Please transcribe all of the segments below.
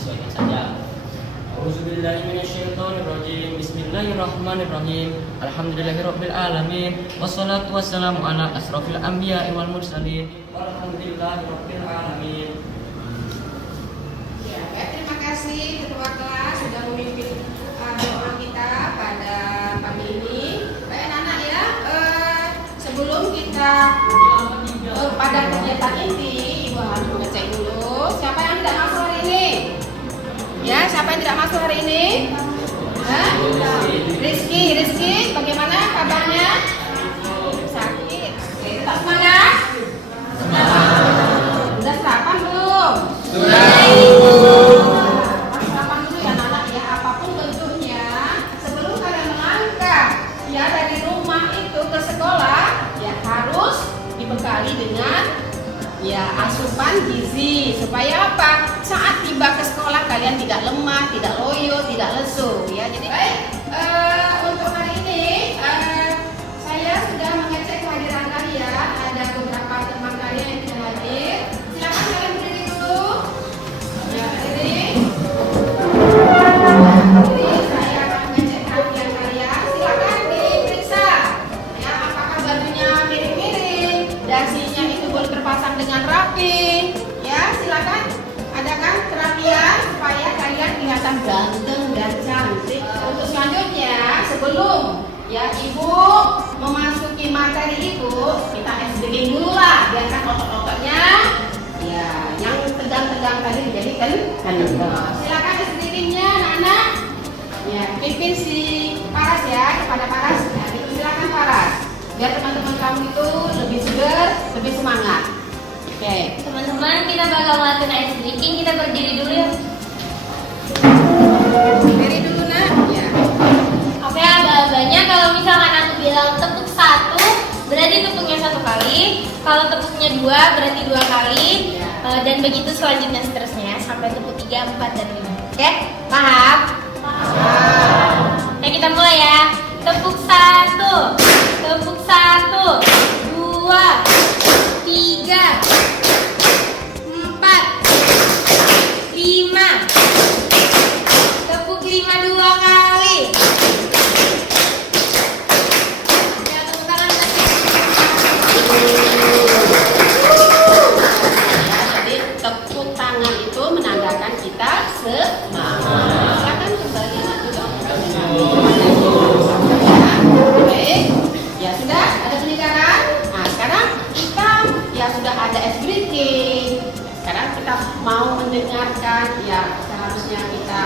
disesuaikan saja. A'udzubillahiminasyaitonirrajim. Bismillahirrahmanirrahim. Alhamdulillahirabbil alamin. Wassalatu wassalamu ala asrofil anbiya'i wal mursalin. Walhamdulillahirabbil alamin. Ya, baik, terima kasih ketua kelas sudah memimpin doa kita pada pagi ini. Baik anak-anak ya, sebelum kita pada kegiatan ini, Ibu harus mengecek dulu siapa yang tidak masuk hari ini. Ya, siapa yang tidak masuk hari ini? Hah? Rizky, bagaimana kabarnya? Sakit. Oke, tetap semangat. Sudah sarapan belum? Sarapan dulu ya anak ya, apapun bentuknya. Sebelum kalian melangkah ya dari rumah itu ke sekolah, ya harus dibekali dengan ya asupan gizi supaya apa? Saat tiba ke sekolah kalian tidak lemah, tidak loyo, tidak lesu ya. Jadi baik, untuk hari ini saya sudah mengecek kehadiran kalian. Ada beberapa teman kalian yang tidak hadir. Silakan kalian berdiri dulu. Ya, berdiri. Saya akan mengecek kehadiran kalian. Silakan diperiksa. Ya, apakah bajunya miring-miring, dasinya itu boleh terpasang dengan rapi. Ya, silakan adakan kerapian supaya kalian kelihatan ganteng dan cantik. Untuk selanjutnya, sebelum ya Ibu memasuki materi Ibu, kita SDG dulu lah, biarkan otot-ototnya ya yang tegang-tegang tadi dijadikan silakan SDG-nya anak-anak. Ya, pimpin si Paras ya, kepada Paras ya, silakan Paras. Biar teman-teman kamu itu lebih segar, lebih semangat. Oke, Teman-teman, kita bakal ngelakuin ice breaking. Kita berdiri dulu ya. berdiri dulu nak. Ya. Oke, agak-agaknya kalau misalkan aku bilang tepuk 1, berarti tepuknya 1 kali. Kalau tepuknya 2, berarti 2 kali. Dan begitu selanjutnya seterusnya sampai tepuk 3, 4, dan 5. Oke, paham? Nah, kita mulai ya. Tepuk 1, tepuk 1, 2, 3, 4, 5. Tepuk 5 2 kali. Ya, tepuk tangan lagi. Jadi tepuk tangan itu menandakan kita semangat. Silakan kembali anak duduk. Baik, ya sudah ada peningkatan. Nah sekarang kita ya sudah ada ice breaking. Sekarang kita mau mendengarkan ya seharusnya kita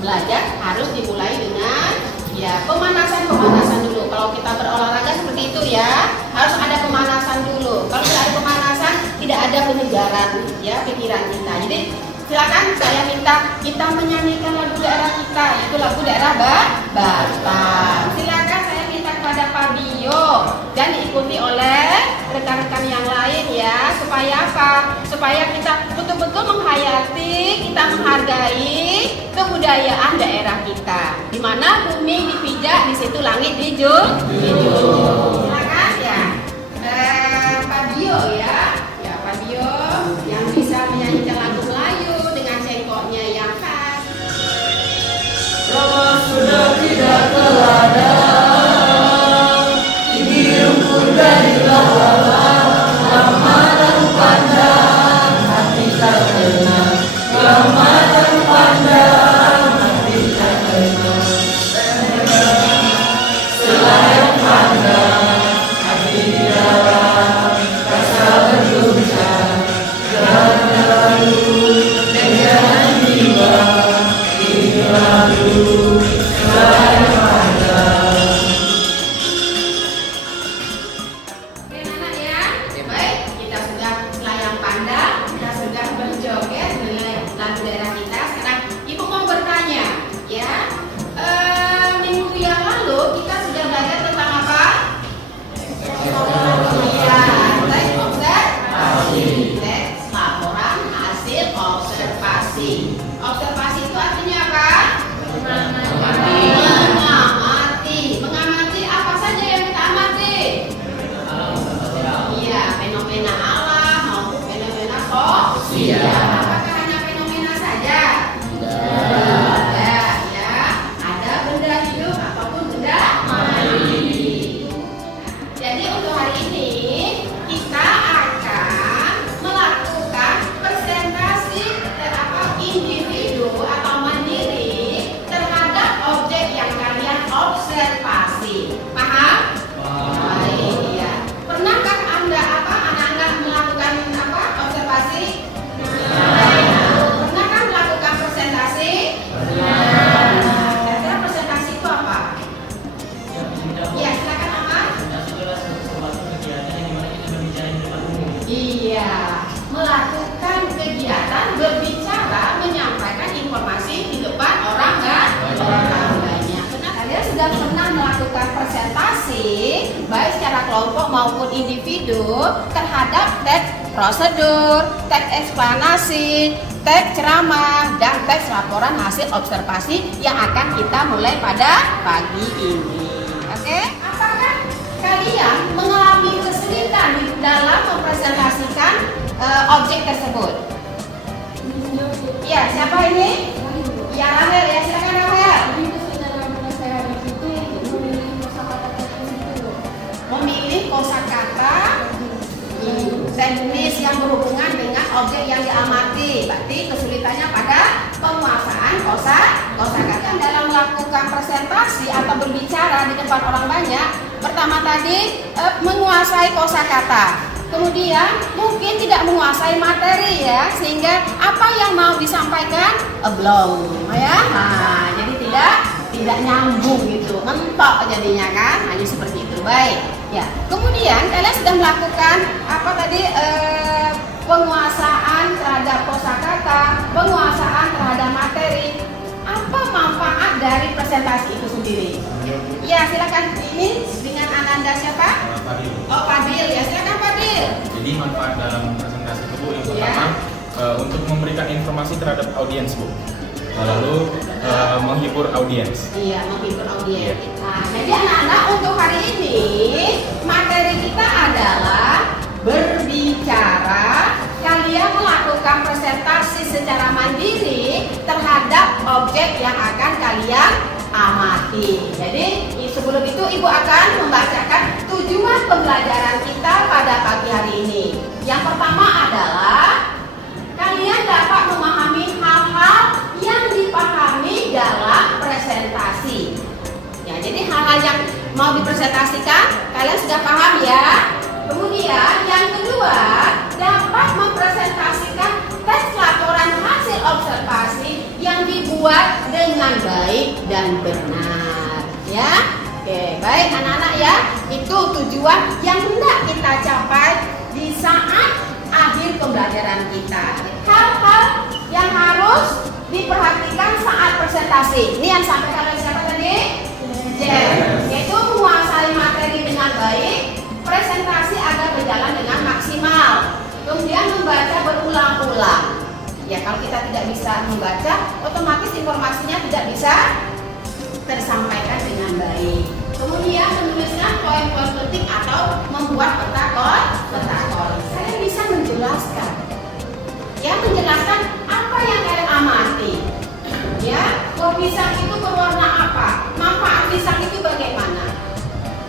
belajar harus dimulai dengan ya pemanasan dulu. Kalau kita berolahraga seperti itu ya harus ada pemanasan dulu. Kalau tidak ada pemanasan tidak ada penyegaran ya pikiran kita. Jadi silakan saya minta kita menyanyikan lagu daerah kita, yaitu lagu daerah Batam. Silakan saya minta kepada Pak Bio dan diikuti oleh rekan-rekan yang lain ya, supaya apa? Supaya kita betul-betul menghayati, kita menghargai kebudayaan daerah kita. Di mana bumi dipijak, di situ langit dijunjung. Silakan ya, Pak Bio ya. Ya Pak Bio yang bisa menyanyikan lagu Melayu dengan cengkoknya yang khas. Roma sudah tidak teladang, tinggi rumput dari lawalan, lama dan pandang, hati tak tenang, lama dan pandang, hati tak tenang. Selain pandang, hati di dalam, rasa berguncang, dan lalu, dan jangan tiba. Lalu selain pandang. Oke anak ya, baik kita sudah selayang pandang, kita sudah berjoget dengan lagu daerah kita. Sekarang Ibu mau bertanya, ya minggu yang lalu kita sudah belajar tentang apa? Iya, tes observasi, tes laporan hasil observasi. Observasi itu artinya apa? Mengamati. Mengamati apa saja yang kita amati? Iya, fenomena alam maupun fenomena sosial. Apakah hanya fenomena saja? individu atau mandiri terhadap objek yang kalian observasi. Paham? Baik, ya. Pernahkah anak-anak melakukan observasi? Pernahkah melakukan presentasi? Kira-kira presentasi itu apa? Ya, silakan Ahmad. Iya, melakukan kegiatan berbicara, menyampaikan informasi di depan orang banyak. Benar, kalian sudah pernah melakukan presentasi baik secara kelompok maupun individu terhadap teks prosedur, teks eksplanasi, teks ceramah, dan teks laporan hasil observasi yang akan kita mulai pada pagi ini. Oke? Apakah kalian mengalami kesulitan di dalam mempresentasikan objek tersebut? Ya, siapa ini? Ya, Rahel, ya, silakan Rahel. Memilih kosakata teknis yang berhubungan dengan objek yang diamati. Berarti kesulitannya pada penguasaan kosakata dalam melakukan presentasi atau berbicara di depan orang banyak. Pertama tadi menguasai kosakata. Kemudian mungkin tidak menguasai materi ya, sehingga apa yang mau disampaikan belum ya. Nah, jadi tidak nyambung gitu, mentok jadinya kan, hanya seperti itu. Baik ya. Kemudian kalian sudah melakukan penguasaan terhadap kosakata, penguasaan terhadap materi. Apa manfaat dari presentasi itu sendiri? Ya, silakan. Ini dengan Ananda siapa? Fadil. Oh, Fadil ya, silakan Fadil. Jadi manfaat dalam presentasi itu Bu, yang pertama untuk memberikan informasi terhadap audiens Bu, lalu menghibur audiens. Iya, menghibur audiens. Nah, jadi anak-anak untuk hari ini materi kita adalah berbicara. Kalian melakukan presentasi secara mandiri terhadap objek yang akan kalian amati. Jadi sebelum itu Ibu akan membacakan tujuan pembelajaran kita pada pagi hari ini. Yang pertama adalah kalian dapat memahami hal-hal yang dipahami dalam presentasi. Ya, jadi hal-hal yang mau dipresentasikan kalian sudah paham ya. Kemudian yang kedua, dapat mempresentasikan teks laporan hasil observasi yang dibuat dengan baik dan benar ya. Oke, baik anak-anak ya. Itu tujuan yang hendak kita capai di saat akhir pembelajaran kita. Hal-hal yang harus diperhatikan saat presentasi. Ini yang sampaikan oleh siapa tadi? Jen. Yaitu menguasai materi dengan baik, presentasi agar berjalan dengan maksimal. Kemudian membaca berulang-ulang. Ya, kalau kita tidak bisa membaca, otomatis informasinya tidak bisa tersampaikan dengan baik. Kemudian menuliskan poin-poin penting atau membuat peta-peta. Saya bisa menjelaskan. Ya, menjelaskan apa yang kalian amati. Ya, buah pisang itu berwarna apa? Manfaat pisang itu bagaimana?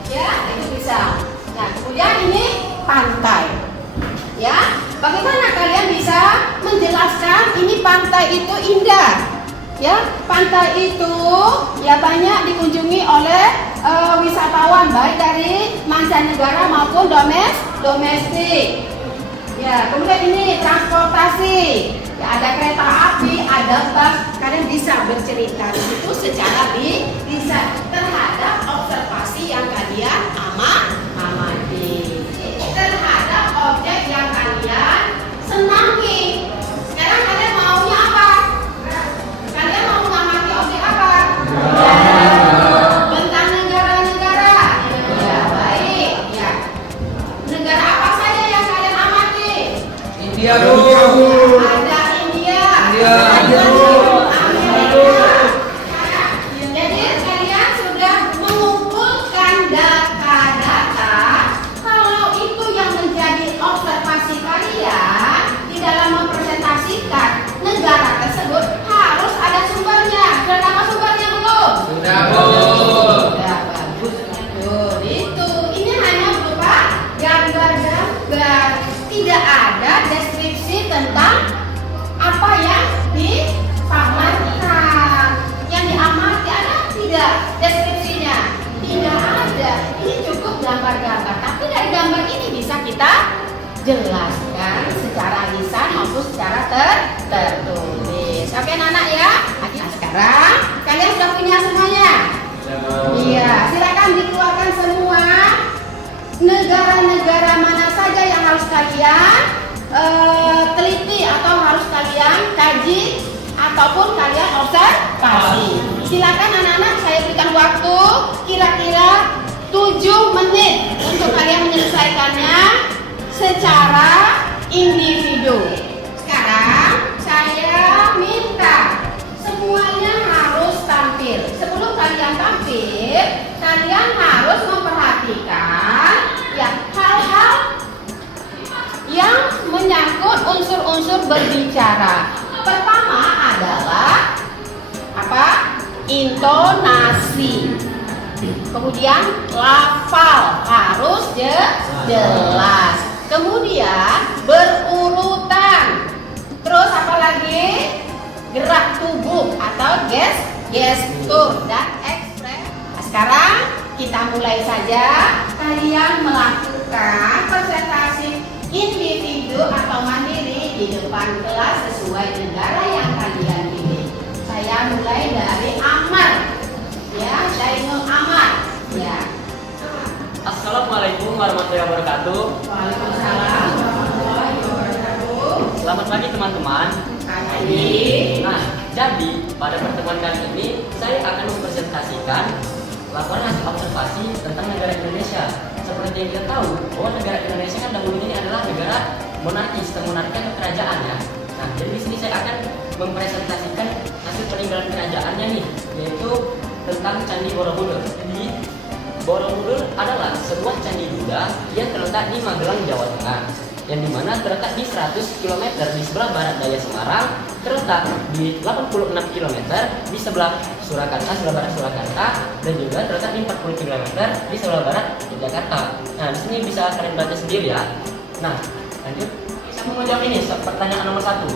Ya, itu bisa. Nah, kemudian ini pantai. Ya, bagaimana kalian bisa menjelaskan ini pantai itu indah? Ya, pantai itu ya banyak dikunjungi oleh wisatawan baik dari mancanegara maupun domestik. Ya, kemudian ini transportasi. Ya, ada kereta api, ada bus. Kalian bisa bercerita di situ secara bisa terhadap observasi yang kalian amati. Terhadap objek yang kalian senangi. Sekarang kalian maunya apa? Kalian mau mengamati objek apa? Tentang negara-negara. Ya, baik. Ya. Negara apa saja yang kalian amati? India Bu. Ada India. India Bu. Amerika. Jadi kalian sudah mengumpulkan data-data. Kalau itu yang menjadi observasi kalian di dalam mempresentasikan negara tersebut, harus ada sumbernya. Sudah dapat sumbernya belum? Sudah Bu. Sudah, bagus. Tuh, itu. Ini hanya berupa gambar-gambar. Tidak ada deskripsi tentang apa yang Oke anak-anak ya. Nah, sekarang kalian sudah punya semuanya? Iya, silakan dikeluarkan semua negara-negara mana saja yang harus kalian teliti atau harus kalian kaji ataupun kalian observasi. Silakan anak-anak, saya berikan waktu kira-kira 7 menit untuk kalian menyelesaikannya secara individu. Sekarang saya minta semuanya harus tampil. Sebelum kalian tampil, kalian harus memperhatikan ya hal-hal yang menyangkut unsur-unsur berbicara. Pertama adalah apa? Intonasi. Kemudian lafal harus jelas. Kemudian berurutan. Terus apa lagi? Gerak tubuh atau gestur dan ekspresi. Nah, sekarang kita mulai saja. Kalian melakukan presentasi individu atau mandiri di depan kelas sesuai negara yang kalian pilih. Saya mulai dari Amar. Ya, Zainul Amar. Ya. Assalamualaikum warahmatullahi wabarakatuh. Waalaikumsalam warahmatullahi wabarakatuh. Selamat pagi teman-teman. Pagi. Nah, jadi pada pertemuan kali ini saya akan mempresentasikan laporan hasil observasi tentang negara Indonesia. Seperti yang kita tahu, bahwa negara Indonesia kan dahulunya ini adalah negara monarki, sistem monarki atau kerajaan ya. Nah, jadi di sini saya akan mempresentasikan hasil peninggalan kerajaannya nih, yaitu tentang Candi Borobudur. Jadi Borobudur adalah sebuah candi Buddha yang terletak di Magelang, Jawa Tengah, yang dimana terletak di 100 km di sebelah barat daya Semarang, terletak di 86 km di sebelah Surakarta, sebelah barat Surakarta, dan juga terletak di 40 km di sebelah barat Yogyakarta. Nah, di sini bisa kalian baca sendiri ya. Nah, lanjut. Saya mau jawab ini pertanyaan nomor 1.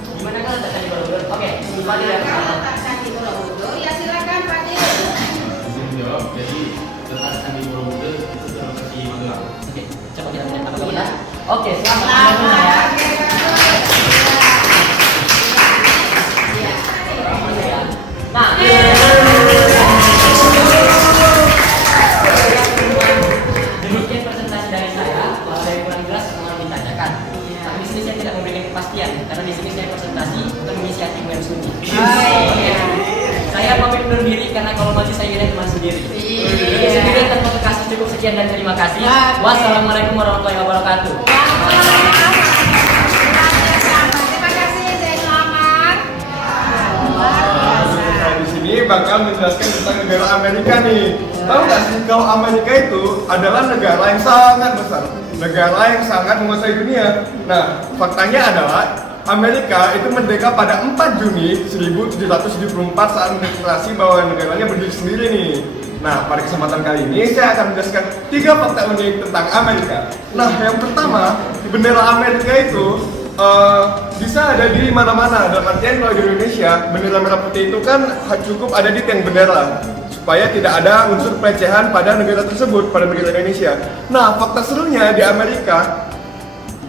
Di mana kan letak Candi Borobudur? Oke, Fadil yang pertama. Letak Candi Borobudur, ya silakan Fadil. Izin menjawab. Jadi letak Candi Borobudur itu terletak di Magelang. Oke, coba kita lihat apa Iya. benar. Oke, selamat ya. Nah, demikian presentasi dari saya. Kalau ada yang kurang jelas, mohon ditanyakan. Tapi di sini saya tidak memberikan kepastian karena di sini saya presentasi untuk mengisi achievement sunyi. Oke. Saya pamit undur diri karena kalau masih saya kira cuma sendiri. Jadi sendiri tanpa kasih cukup sekian dan terima kasih. Wassalamualaikum warahmatullahi wabarakatuh. Terima kasih Zainul Amar. Saya di sini bakal menjelaskan tentang negara Amerika nih. Tahu nggak sih kalau Amerika itu adalah negara yang sangat besar, negara yang sangat menguasai dunia. Nah, faktanya adalah Amerika itu merdeka pada 4 Juni 1774 saat mendeklarasi bahwa negaranya berdiri sendiri nih. Nah, pada kesempatan kali ini saya akan menjelaskan 3 fakta unik tentang Amerika. Nah, yang pertama, bendera Amerika itu bisa ada di mana-mana. Dalam artian kalau di Indonesia, bendera merah putih itu kan cukup ada di tiang bendera supaya tidak ada unsur pelecehan pada negara tersebut, pada negara Indonesia. Nah, fakta serunya di Amerika,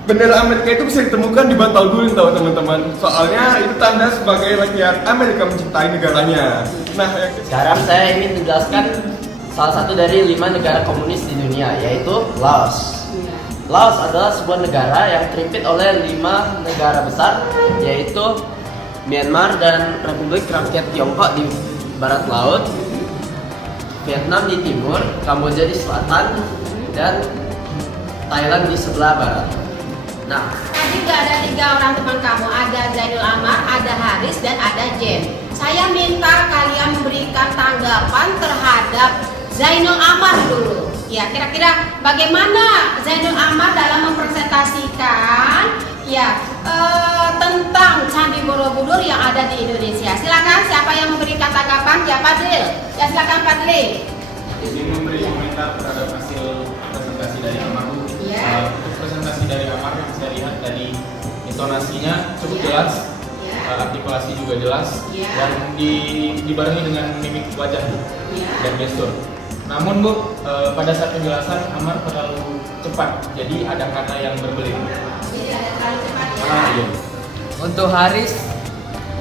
bendera Amerika itu bisa ditemukan di Bantal Guling, tahu teman-teman. Soalnya itu tanda sebagai rakyat Amerika mencintai negaranya. Nah, Sekarang saya ingin menjelaskan salah satu dari 5 negara komunis di dunia, yaitu Laos. Laos adalah sebuah negara yang terhimpit oleh 5 negara besar, yaitu Myanmar dan Republik Rakyat Tiongkok di barat laut, Vietnam di timur, Kamboja di selatan, dan Thailand di sebelah barat. Nah, Tadi nggak ada 3 orang teman kamu, ada Zainul Amar, ada Haris, dan ada Jen. Saya minta kalian memberikan tanggapan terhadap Zainul Amar dulu. Ya, kira-kira bagaimana Zainul Amar dalam mempresentasikan ya tentang Candi Borobudur yang ada di Indonesia. Silakan, siapa yang memberikan tanggapan? Ya, Fadil. Ya, silakan Fadli. Izin memberi komentar terhadap hasil presentasi dari Amar. Iya. Untuk presentasi dari Amar yang saya lihat tadi intonasinya cukup Iya. jelas, Iya. artikulasi juga jelas, Iya. dan dibarengi dengan mimik wajah Iya. dan gestur. Namun Bu, pada saat penjelasan Amar terlalu cepat, jadi ada kata yang berbelit. Jadi ada terlalu cepat ya. Iya. Untuk Haris,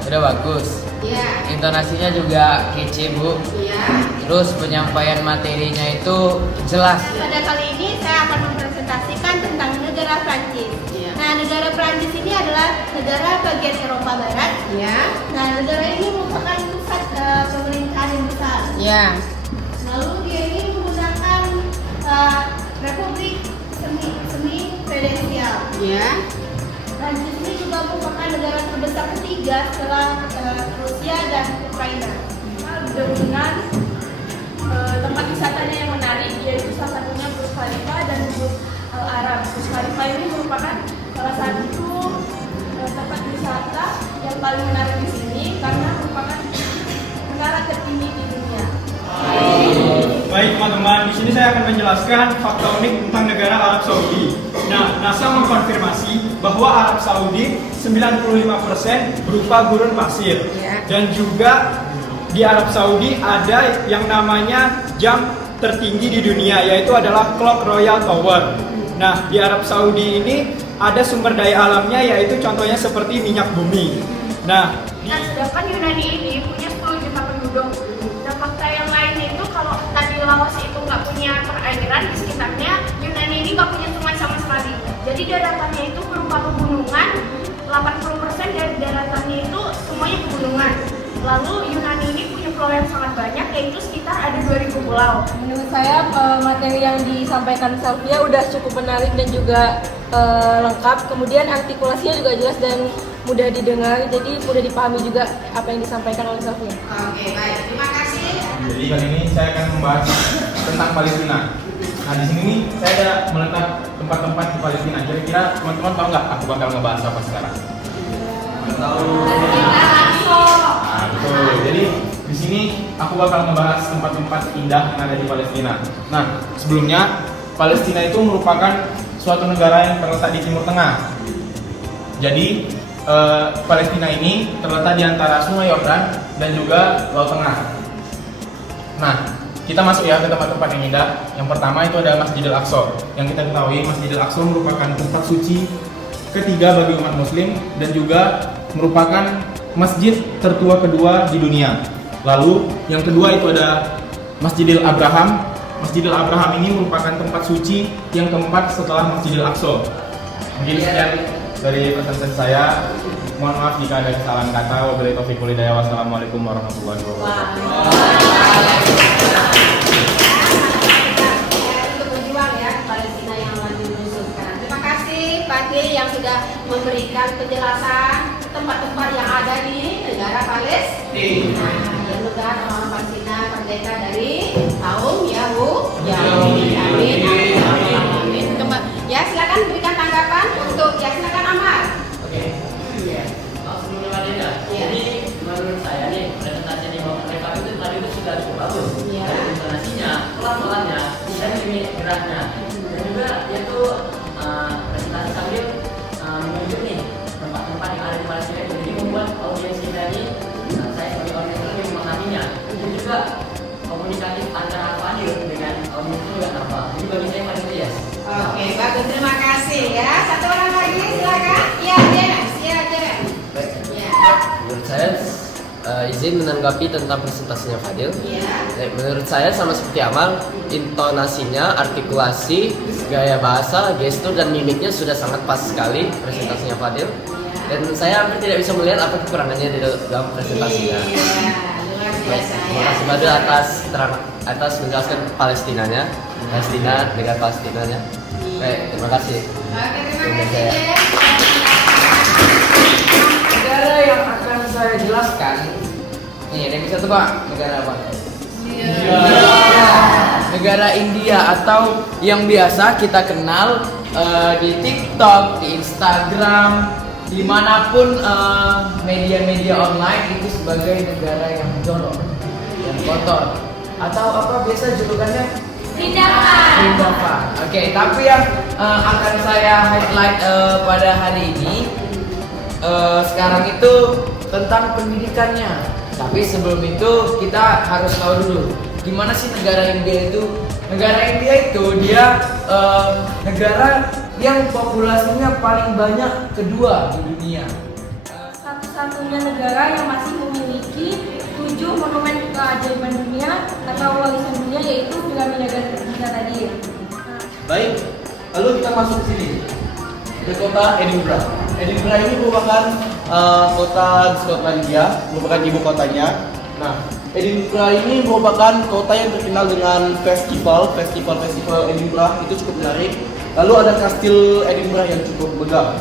Udah bagus. Ya. Intonasinya juga kece, Bu. Ya. Terus penyampaian materinya itu jelas. Pada kali ini saya akan mempresentasikan tentang negara Prancis. Ya. Nah, negara Prancis ini adalah negara bagian Eropa Barat. Ya. Nah, negara ini merupakan pusat pemerintahan yang besar. Ya. Lalu dia ini menggunakan republik semi presidensial. Ya. Prancis ini juga merupakan negara terbesar ketiga setelah Rusia dan Ukraina. Dengan tempat wisatanya yang menarik, yaitu salah satunya Burj Khalifa dan Burj Al Arab. Burj Khalifa ini merupakan salah satu tempat wisata yang paling menarik di sini karena merupakan menara tertinggi di dunia. Baik teman-teman, di sini saya akan menjelaskan fakta unik tentang negara Arab Saudi. Nah, NASA mengkonfirmasi bahwa Arab Saudi 95% berupa gurun pasir. Dan juga di Arab Saudi ada yang namanya jam tertinggi di dunia, yaitu adalah Clock Royal Tower. Nah, di Arab Saudi ini ada sumber daya alamnya, yaitu contohnya seperti minyak bumi. Nah, Sedangkan Yunani ini punya 10 juta penduduk. Dan fakta yang lain itu kalau tadi Laos itu nggak punya perairan di sekitarnya, Yunani ini nggak punya sungai sama sekali. Jadi daratannya itu berupa pegunungan, 80% dari daratannya itu semuanya pegunungan. Lalu Yunani ini punya pulau yang sangat banyak, yaitu sekitar ada 2000 pulau. Menurut saya materi yang disampaikan Safia udah cukup menarik dan juga lengkap. Kemudian artikulasinya juga jelas dan mudah didengar, jadi mudah dipahami juga apa yang disampaikan oleh Safia. Oke, baik. Terima kasih. Jadi kali ini saya akan membahas tentang Palestina. Nah di sini nih saya ada meletak tempat-tempat di Palestina. Kira-kira teman-teman tahu nggak aku bakal ngebahas apa sekarang? Tahu. Nah, betul. Jadi di sini aku bakal ngebahas tempat-tempat indah yang ada di Palestina. Nah sebelumnya Palestina itu merupakan suatu negara yang terletak di Timur Tengah. Jadi Palestina ini terletak di antara Sungai Yordan dan juga Laut Tengah. Nah, kita masuk ya ke tempat-tempat yang indah. Yang pertama itu ada Masjidil Aqsa. Yang kita ketahui Masjidil Aqsa merupakan tempat suci ketiga bagi umat Muslim dan juga merupakan masjid tertua kedua di dunia. Lalu yang kedua itu ada Masjidil Abraham. Masjidil Abraham ini merupakan tempat suci yang keempat setelah Masjidil Aqsa. Mungkin sekian dari pesan saya. Mohon maaf jika ada kesalahan kata. Wabillahi taufiq wal hidayah. Wassalamualaikum warahmatullahi wabarakatuh. Untuk berjuang ya Palestina yang lagi menyusun sekarang. Terima kasih Fatih yang sudah memberikan penjelasan tempat-tempat yang ada di negara Palestina. Semoga orang Palestina merdeka dari kaum Yahudi. Amin. Amin. Ya silakan berikan tanggapan untuk ya silakan Amar. Oke. Sebelum lanjutnya, jadi menurut saya nih presentasi di bawah mereka itu tadi itu sudah cukup bagus. Iya. Dari intonasinya, pelan-pelannya, dan ini geraknya, dan juga dia tuh presentasi sambil menunjuk nih tempat-tempat yang ada di Palestina itu. Jadi membuat audiens kita ini, saya sebagai audiens itu lebih memahaminya. Dan juga komunikatif antara Fadil dengan audiens itu juga nampak. Jadi bagi saya Fadil itu yes. Oke, bagus, terima kasih ya. Satu orang lagi silakan. Ya, James. Ya, James. Baik. Ya. Menurut saya izin menanggapi tentang presentasinya Fadil. Ya. Menurut saya sama seperti Amal, intonasinya, artikulasi, gaya bahasa, gestur dan mimiknya sudah sangat pas sekali presentasinya Fadil. Dan saya hampir tidak bisa melihat apa kekurangannya di dalam presentasinya. Iya, luar Baik, biasa terima ya. kasih Fadil atas menjelaskan Palestinanya, negara Palestinanya. Baik, terima kasih. Oke, terima Terima kasih kasih. James. Negara yang akan saya jelaskan, nih ada yang bisa tebak negara apa? Negara India atau yang biasa kita kenal di TikTok, di Instagram, dimanapun media-media online itu sebagai negara yang jorok, yang kotor, atau apa biasa julukannya? Tindakan. Oke, tapi yang akan saya highlight pada hari ini sekarang itu tentang pendidikannya. Tapi sebelum itu kita harus tahu dulu gimana sih negara India itu. Negara India itu dia negara yang populasinya paling banyak kedua di dunia. Satu-satunya satu-satunya negara yang masih memiliki 7 monumen keajaiban dunia atau warisan dunia, yaitu piramida Giza tadi. Baik, lalu kita masuk ke sini, ke kota Edinburgh. Edinburgh ini merupakan kota di Skotlandia, merupakan ibu kotanya. Nah, Edinburgh ini merupakan kota yang terkenal dengan festival Edinburgh itu cukup menarik. Lalu ada kastil Edinburgh yang cukup megah.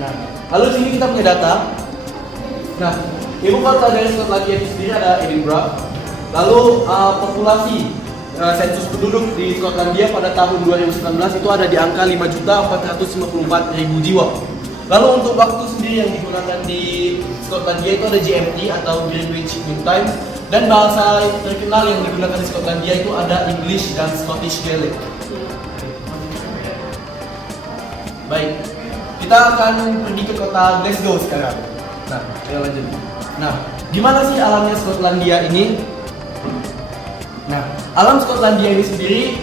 Nah, lalu di sini kita punya data. Nah, ibu kota dari Skotlandia itu sendiri ada Edinburgh. Lalu populasi sensus penduduk di Skotlandia pada tahun 2019 itu ada di angka 5.454.000 jiwa. Lalu untuk waktu sendiri yang digunakan di Skotlandia itu ada GMT atau Greenwich Mean Time, dan bahasa terkenal yang digunakan di Skotlandia itu ada English dan Scottish Gaelic. Baik, kita akan pergi ke kota Glasgow sekarang. Nah, ayo lanjut. Nah, gimana sih alamnya Skotlandia ini? Nah, alam Skotlandia ini sendiri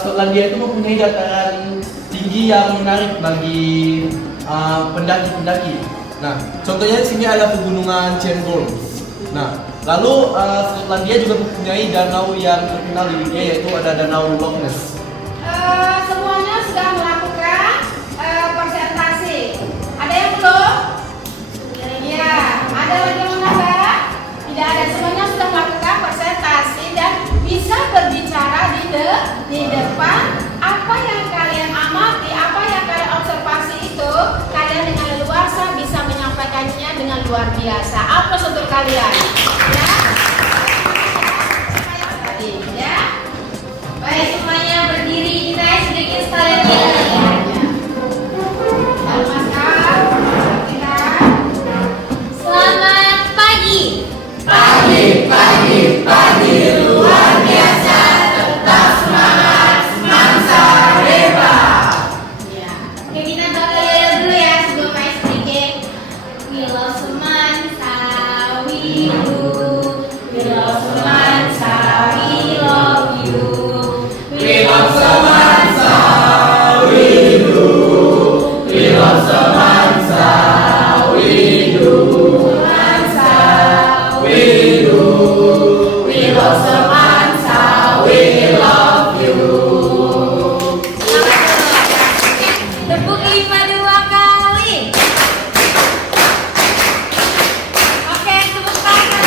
Skotlandia itu mempunyai dataran tinggi yang menarik bagi pendaki-pendaki. Nah, contohnya di sini ada pegunungan Cairngorms. Nah, lalu Skotlandia juga mempunyai danau yang terkenal di dunia, yaitu ada Danau Loch Ness. Semuanya sudah melakukan presentasi. Ada yang belum? Ya, ada lagi yang menambah? Tidak ada, semuanya sudah melakukan presentasi dan bisa berbicara di depan. Apa yang kalian amati, apa yang kalian observasi itu, kalian dengan leluasa bisa menyampaikannya dengan luar biasa. Aplaus untuk kalian. Ya. Tadi, ya. Baik, semuanya berdiri, kita sedikit sekalian lihat. Lalu Mas Al, kita. Selamat pagi. Pagi luar biasa, tetap semangat, semangsa hebat. Ya. Oke, kita bakal lihat dulu ya sebelum main sedikit. We love Semansa, we do. We love Semansa, we love you. We love Semansa, we do. We love Semansa, we do. Semansa, we do. We love Semansa, we love you. Tepuk 5 kali. Oke, tepuk tangan.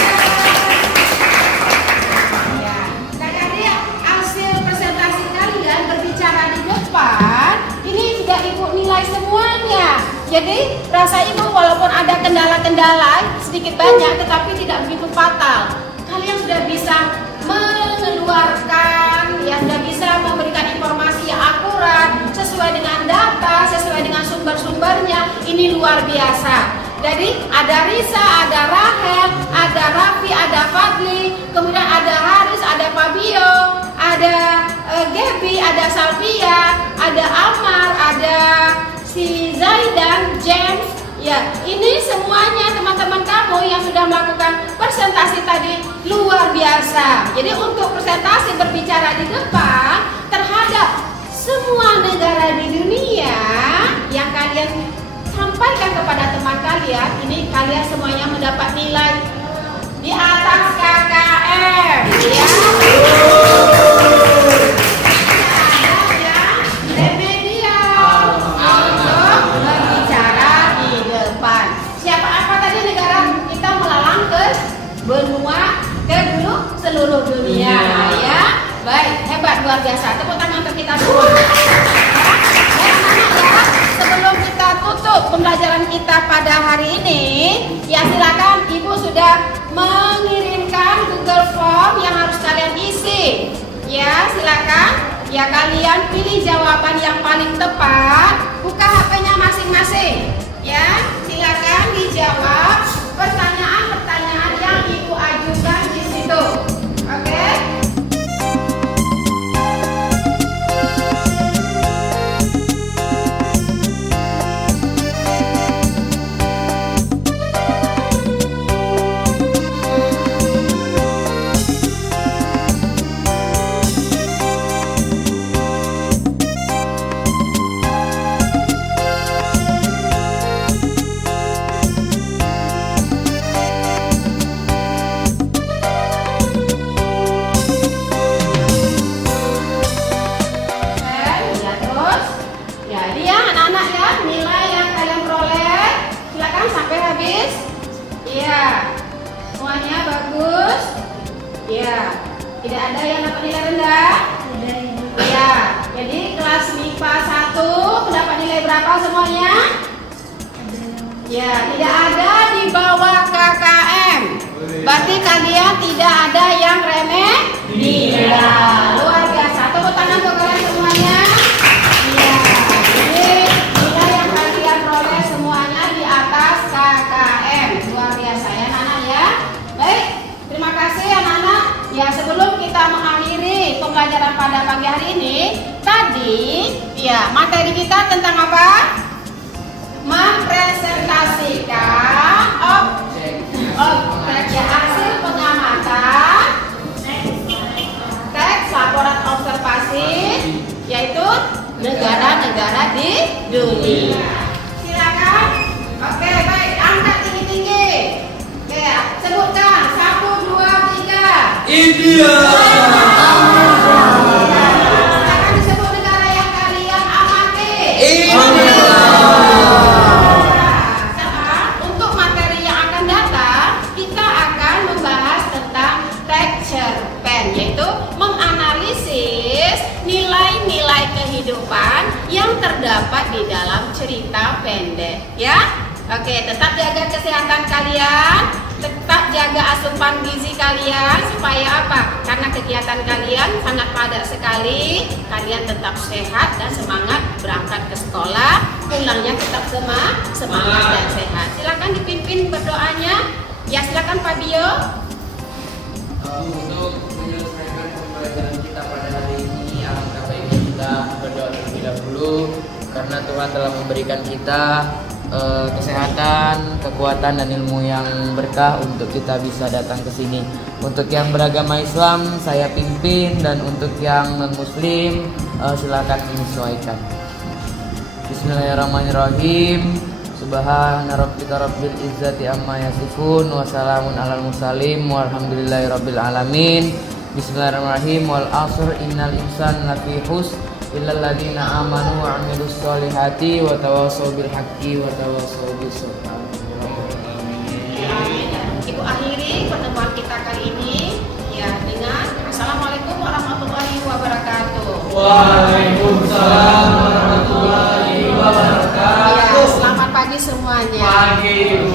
Ya. Nah, dari hasil presentasi kalian berbicara di depan, ini sudah ibu nilai semuanya. Jadi rasa ibu walaupun ada kendala-kendala sedikit banyak, tetapi tidak begitu fatal. Kalian sudah bisa mengeluarkan, ya sudah bisa memberikan informasi yang akurat sesuai dengan data, sesuai dengan sumber-sumbernya. Ini luar biasa. Jadi ada Risa, ada Rahel, ada Raffi, ada Fadli, kemudian ada Haris, ada Fabio, ada Gaby, ada Salvia, ada Amar, ada si Zaidan, James. Ya, ini semuanya teman-teman kamu yang sudah melakukan presentasi tadi luar biasa. Jadi untuk presentasi berbicara di depan terhadap semua negara di dunia yang kalian sampaikan kepada teman kalian, ini kalian semuanya mendapat nilai di atas KKM. Ya. Benua ke seluruh dunia, ya. Baik, hebat, luar biasa. Tepuk tangan untuk kita semua. Ya, sebelum kita tutup pembelajaran kita pada hari ini, ya silakan ibu sudah mengirimkan Google Form yang harus kalian isi. Ya, silakan. Ya, kalian pilih jawaban yang paling tepat. Buka HP-nya masing-masing. Ya, silakan dijawab pertanyaan-pertanyaan yang ibu ajukan di situ. Oke? Iya. Semuanya bagus? Iya. Tidak ada yang dapat nilai rendah? Iya. Jadi kelas MIPA 1 mendapat nilai berapa semuanya? Ya, tidak ada di bawah KKM. Berarti kalian tidak ada yang remeh? Iya. Luar biasa. Tepuk tangan untuk kalian semuanya. Iya. Jadi nilai yang kalian peroleh semuanya di atas KKM. Luar biasa ya anak-anak ya. Baik, terima kasih anak-anak. Ya, sebelum kita mengakhiri pembelajaran pada pagi hari ini, tadi ya materi kita tentang apa? Mempresentasikan objek ya, hasil pengamatan, teks laporan observasi, yaitu negara-negara di dunia. Silakan. Oke, baik, angkat tinggi-tinggi. Oke, sebutkan 1, 2, 3. India. Silakan disebut negara yang kalian amati. India. Untuk materi yang akan datang, kita akan membahas tentang texture pen, yaitu menganalisis nilai-nilai kehidupan yang terdapat di dalam cerita pendek. Ya, oke, tetap jaga kesehatan kalian, tetap jaga asupan gizi kalian supaya apa? Karena kegiatan kalian sangat padat sekali, kalian tetap sehat dan semangat berangkat ke sekolah, pulangnya tetap semangat dan sehat. Silakan dipimpin berdoanya. Ya, silakan Pak Dio. Untuk menyelesaikan pembelajaran kita pada hari ini, alangkah baiknya kita berdoa terlebih dahulu karena Tuhan telah memberikan kita kesehatan, kekuatan dan ilmu yang berkah untuk kita bisa datang ke sini. Untuk yang beragama Islam saya pimpin dan untuk yang non Muslim silakan menyesuaikan. Bismillahirrahmanirrahim. Subhana rabbika rabbil izzati amma yasifun wa salamun alal mursalin walhamdulillahi rabbil alamin. Bismillahirrahmanirrahim. Wal asr innal insana lafi khusr illal ladzina amanu wa 'amilus solihati wa tawassaw bil haqqi wa tawassaw bis sabr. Ibu akhiri pertemuan kita kali ini ya dengan Assalamualaikum warahmatullahi wabarakatuh. Waalaikumsalam warahmatullahi wabarakatuh. Ya, selamat pagi semuanya. Pagi.